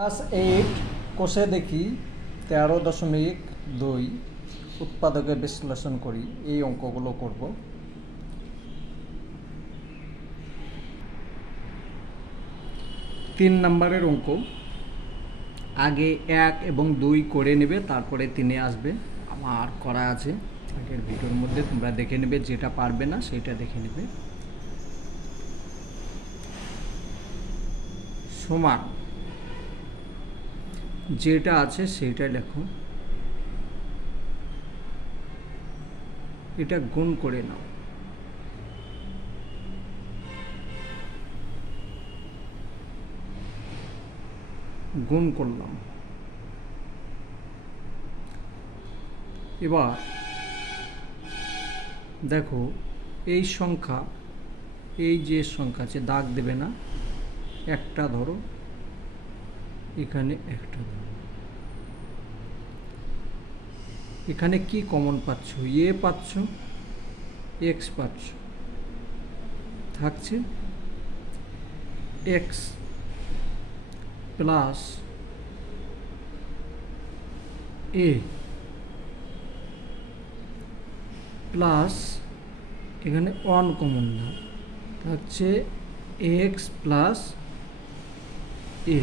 Class 8 কোষে দেখি 13.2 উৎপাদকে বিশ্লেষণ করি এই অঙ্কগুলো করব। 3 নম্বরের অঙ্ক। আগে 1 এবং 2 করে নেবে, তারপরে 3-এ আসবে। আমার করা আছে আগের ভিডিওর মধ্যে, তোমরা দেখে নেবে, যেটা পারবে না সেটা দেখে নেবে। সমান যেটা আছে সেটা লেখো, এটা গুণ করে নাও। গুণ করলাম। এবার দেখো এই সংখ্যা, এই যে সংখ্যা আছে দাগ দেবে না, একটা ধরো, এখানে একটা ধরো। এখানে কি কমন পাচ্ছ? এ পাচ্ছ, এক্স পাচ্ছ, থাকছে এক্স প্লাস এ প্লাস এখানে ওয়ান কমন না, থাকছে এক্স প্লাস এ।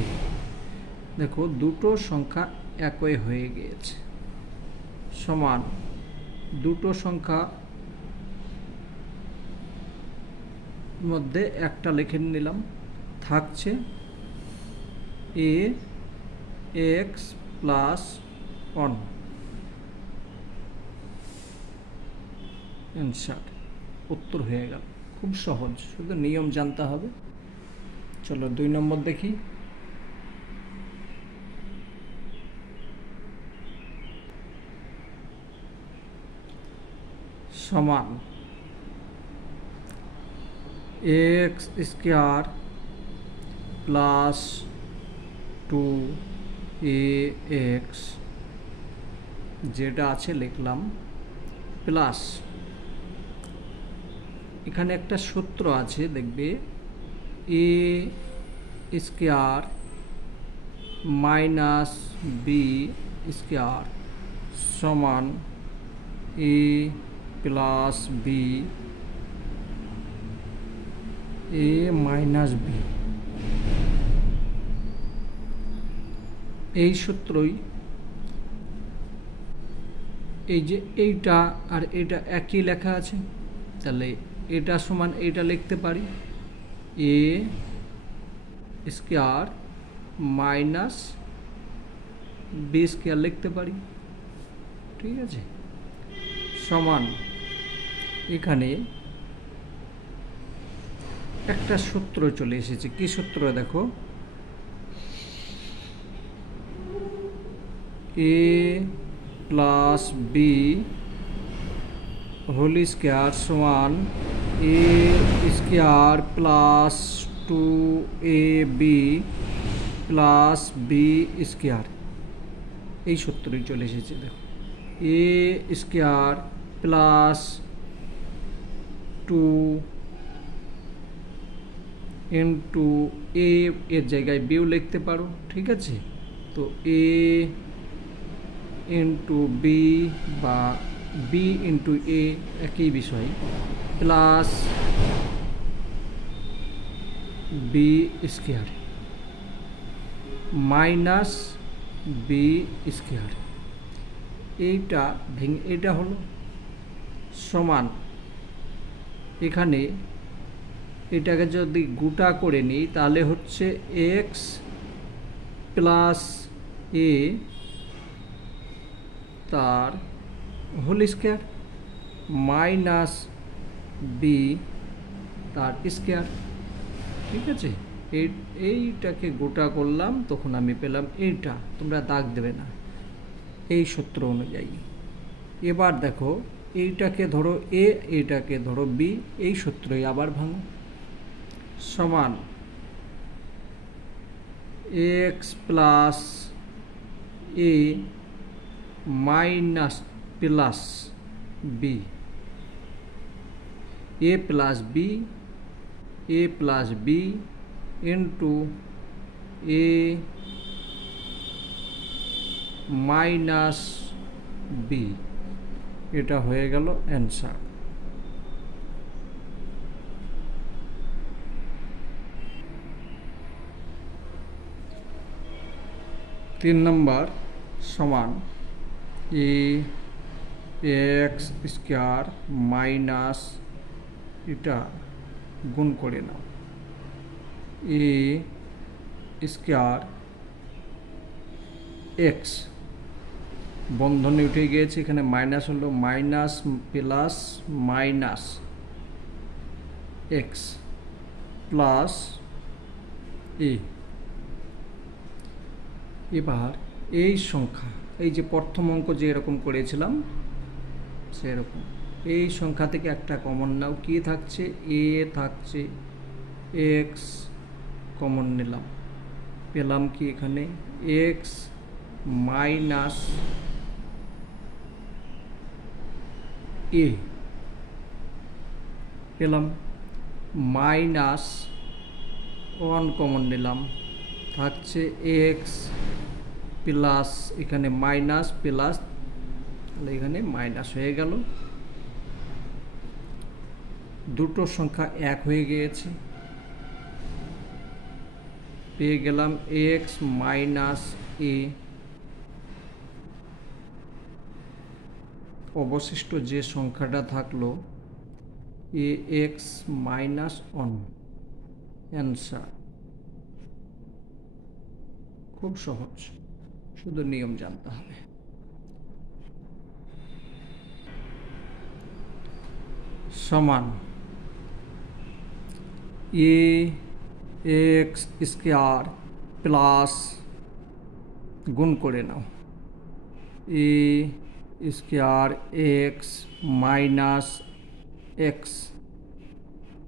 দেখো দুটো সংখ্যা একই হয়ে গিয়েছে। সমান দুটো সংখ্যা মধ্যে একটা লিখে নিলাম, থাকছে এ এক্স প্লাস 1। অ্যান্সার, উত্তর হয়ে গেল। খুব সহজ, শুধু নিয়ম জানতে হবে। চলো 2 নম্বর দেখি। সমান এক্স স্কোয়ার প্লাস 2ax, যেটা আছে লিখলাম, প্লাস এখানে একটা সূত্র আছে দেখবে, এ স্কোয়ার মাইনাস বি স্কোয়ার সমান এ প্লাস বি, এ মাইনাস বি। এই সূত্রই, এই যে এইটা আর এটা একই লেখা আছে, তাহলে এটা সমান এইটা লিখতে পারি, এ স্কোয়ার মাইনাস বি স্কোয়ার লিখতে পারি। ঠিক আছে, সমান এখানে একটা সূত্র চলে এসেছে। কি সূত্র দেখো, A plus B whole square সমান A square plus 2ab plus B square. এই সূত্রই চলে এসেছে। দেখো A square plus 2 into A এর জায়গায় বিও লিখতে পারো। ঠিক আছে, তো এ ইন্টু বি বা বি ইন্টু এ একই বিষয়, plus B square minus B square. এইটা ভেঙে এটা হলো সমান, এখানে এটাকে যদি গোটা করে নিই তাহলে হচ্ছে এক্স প্লাস এ তার হোল স্কোয়ার মাইনাস বি তার স্কোয়ার। ঠিক আছে, এইটাকে গোটা করলাম, তখন আমি পেলাম এইটা। তোমরা দাগ দেবে না এই সূত্র অনুযায়ী। এবার দেখো এইটাকে ধরো এ, এইটাকে ধরো বি, এই সূত্রই আবার ভাঙো। সমান এক্স প্লাস এ মাইনাস প্লাস বি, এ প্লাস বি, এ প্লাস বি ইন্টু এ মাইনাস বি, এটা হয়ে গেল অ্যান্সার। তিন নম্বর সমান এ এক্স স্কোয়ার মাইনাস এটা গুণ করে নাও, এ স্কোয়ার এক্স বন্ধনে উঠে গিয়েছে, এখানে মাইনাস হলো, minus plus minus X plus A. এবার এই সংখ্যা, এই যে প্রথম অঙ্ক যে এরকম করেছিলাম সেরকম এই সংখ্যা থেকে একটা কমন নাও, কি থাকছে, এ থাকছে, এক্স কমন নিলাম, পেলাম কি এখানে এক্স মাইনাস এ, পেলাম মাইনাস 1 কমন নিলাম, থাকছে এক্স প্লাস, এখানে মাইনাস প্লাস, এখানে মাইনাস হয়ে গেল, দুটো সংখ্যা এক হয়ে গিয়েছে, পেয়ে গেলাম এক্স মাইনাস এ। অবশিষ্ট যে সংখ্যাটা থাকলো এ এক্স মাইনাস 1, অ্যান্সার। খুব সহজ, শুধু নিয়ম জানতে হবে। সমান এ এক্স স্কোয়ার প্লাস, গুণ করে নাও, এ স্কোয়ার এক্স মাইনাস এক্স,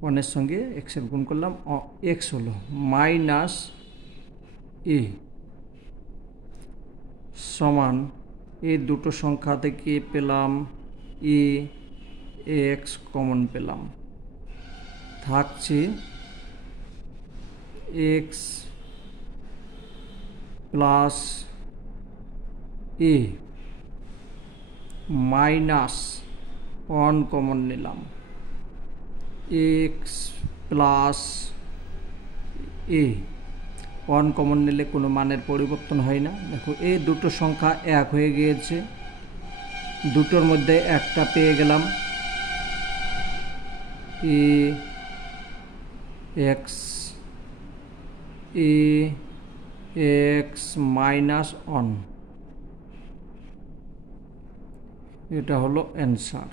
1-এর সঙ্গে এক্সের গুণ করলাম, এক্স হলো মাইনাস এ, সমান এই দুটো সংখ্যা থেকে পেলাম এ এক্স কমন পেলাম, থাকছে এক্স প্লাস এ মাইনাস 1 কমন নিলাম, এক্স প্লাস এ, 1 কমন নিলে কোনো মানের পরিবর্তন হয় না। দেখো এই দুটো সংখ্যা এক হয়ে গিয়েছে, দুটোর মধ্যে একটা পেয়ে গেলাম, এ এক্স মাইনাস 1, এটা হলো অ্যান্সার।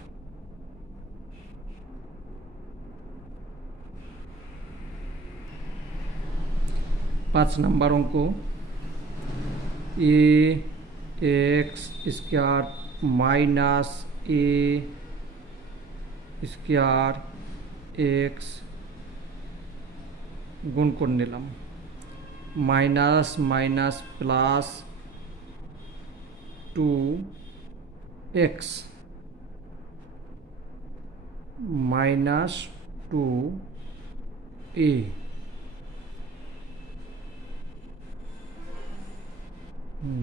পাঁচ নম্বর অঙ্ক এ এক্স স্কোয়ার মাইনাস এ স্কোয়ার এক্স গুণ করে নিলাম, minus minus plus 2x minus 2a,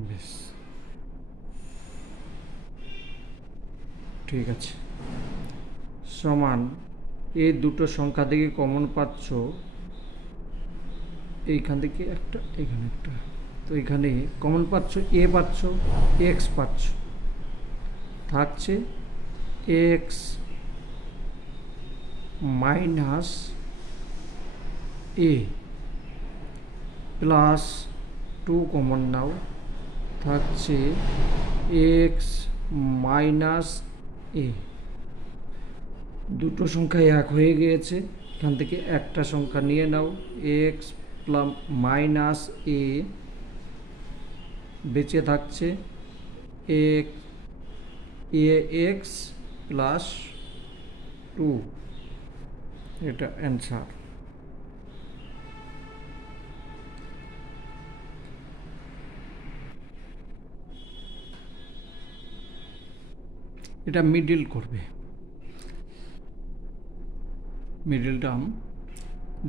বেশ ঠিক আছে। সমান এই দুটো সংখ্যা থেকে কমন পাচ্ছ, এইখান থেকে একটা, এখানে একটা, তো এখানে কমন পাচ্ছ এ পাচ্ছ, এক্স পাচ্ছ, থাকছে এক্স মাইনাস এ প্লাস 2 কমন নাও, থাকছে এক্স মাইনাস এ, দুটো সংখ্যা এক হয়ে গিয়েছে, এখান থেকে একটা সংখ্যা নিয়ে নাও, এক্স প্লাস মাইনাস এ, বেঁচে থাকছে এক্স প্লাস 2, এটা অ্যান্সার। এটা মিডিল করবে, মিডিল টার্ম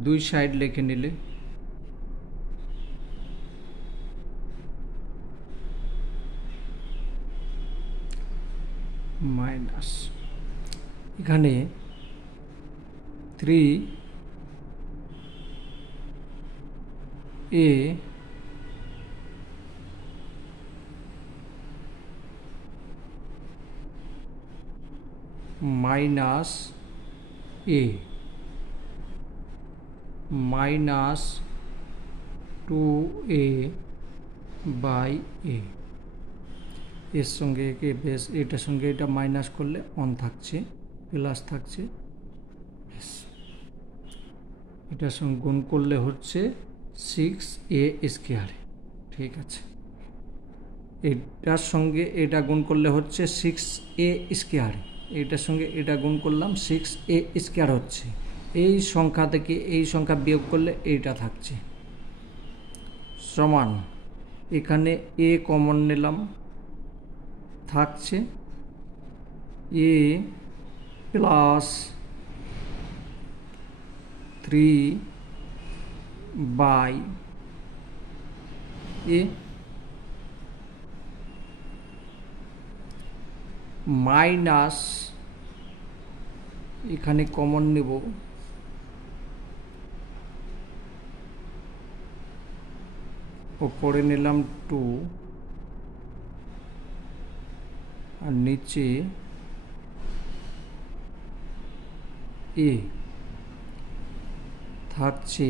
দুই সাইড লিখে নিলে, মাইনাস এখানে 3a minus a minus 2a by a, এর সঙ্গে একে বেশ এটার সঙ্গে এটা মাইনাস করলে অন থাকছে, প্লাস থাকছে, এটার সঙ্গে গুণ করলে হচ্ছে 6a স্কোয়ার। ঠিক আছে, এটার সঙ্গে এটা গুণ করলে হচ্ছে 6a স্কোয়ার, এটার সঙ্গে এটা গুণ করলাম 6a স্কোয়ার হচ্ছে। এই সংখ্যা থেকে এই সংখ্যা বিয়োগ করলে এইটা থাকছে সমান, এখানে a কমন নিলাম, থাকছে a plus 3 by a minus, এখানে কমন নেব, ওপরে নিলাম 2 আর নিচে a, থাকছে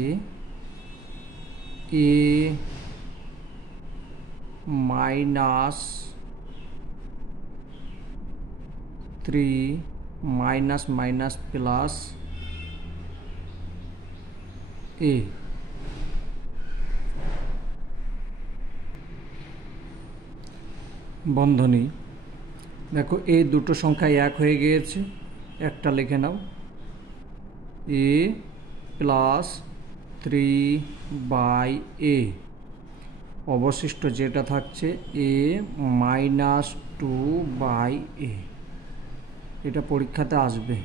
a minus 3 minus minus plus a। বন্ধনী দেখো এই দুটো সংখ্যা এক হয়ে গিয়েছে, একটা লিখে নাও, a প্লাস 3 বাই a, অবশিষ্ট যেটা থাকছে a মাইনাস 2 বাই a। এটা পরীক্ষাতে আসবে,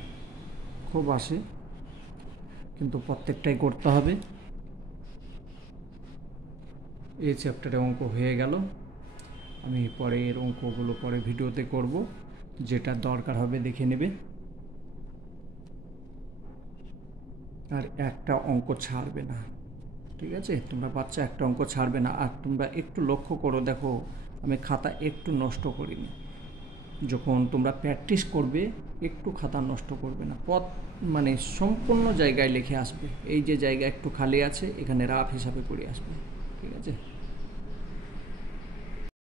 খুব আসে, কিন্তু প্রত্যেকটাই করতে হবে। এই চ্যাপ্টারে অঙ্ক হয়ে গেল, আমি পরে এর অঙ্কগুলো পরে ভিডিওতে করব, যেটা দরকার হবে দেখে নেবে। আর একটা অঙ্ক ছাড়বে না, ঠিক আছে? তোমরা বাচ্চা একটা অঙ্ক ছাড়বে না। আর তোমরা একটু লক্ষ্য করো, দেখো আমি খাতা একটু নষ্ট করিনি। যখন তোমরা প্র্যাকটিস করবে একটু খাতা নষ্ট করবে না, মানে সম্পূর্ণ জায়গায় লিখে আসবে। এই যে জায়গা একটু খালি আছে এখানে রাফ হিসাবে করে আসবে, ঠিক আছে?